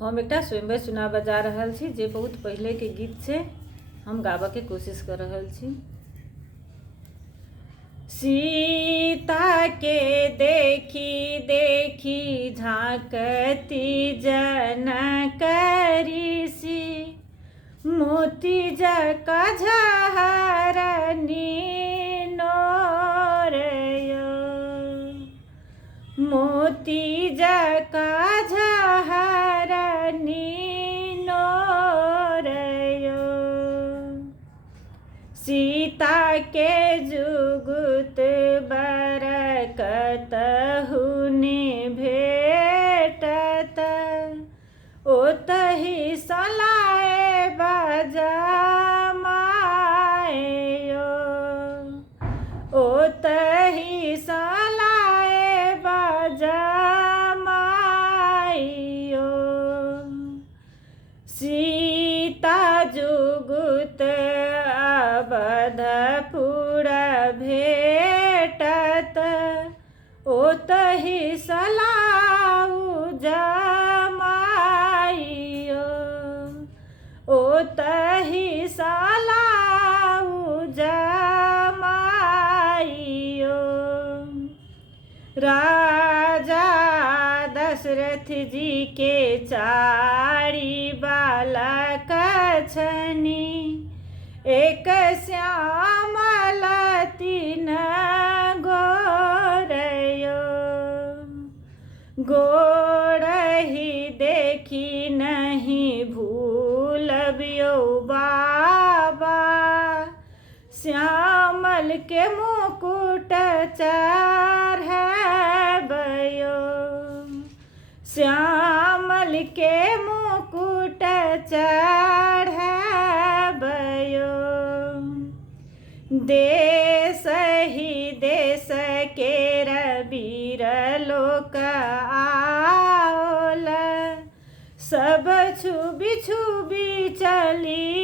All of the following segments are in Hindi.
हम एक स्वयंवर सुना बजा रहल छी जे बहुत पहले के गीत छै। हम गाबऽ के कोशिश कर रहल छी। सीता के देखी देखी झांकती जनक ऋषि, मोती जका झहरनी नोरयो, मोती जका झहरनी नोरयो। सीता के जुगुत बरकत हुनि भेटत, ओतहि सलाए बजमायो, ओतहि सलाए बजमायो। सीता जुगुत अवधपुर भेटत, ओतहि सलाउ जमाइयो, ओतहि सलाउ जमाइयो। राजा दशरथ जी के चारि बालक छनि, एक श्यामल तीन गोरयो। गोरहि देखी नहीं भूलबियो बाबा, श्यामल के मुकुट चढ़बयो, श्यामल के मुकुट चढ़बयो। देश ही देश के वीर लोक आओल, सब छुबी छुबी चली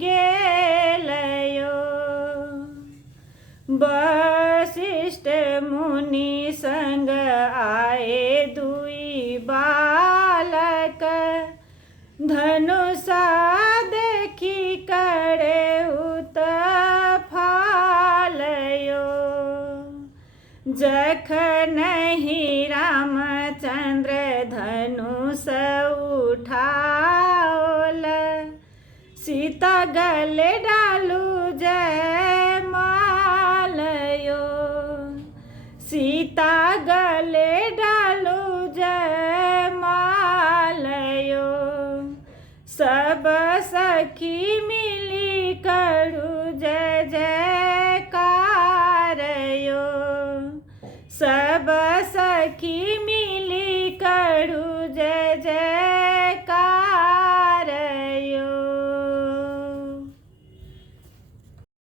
गेलयो। वशिष्ठ मुनि संग आए दुई बालक, धनुषा देखी करे उत्फालयो। जखनहि रामचंद्र धनुष उठाओल, सीता गले डालू जयमालयो, सीता गले डालू जयमालयो। सब सखी मिली करू जय जयकारयो, सब सखी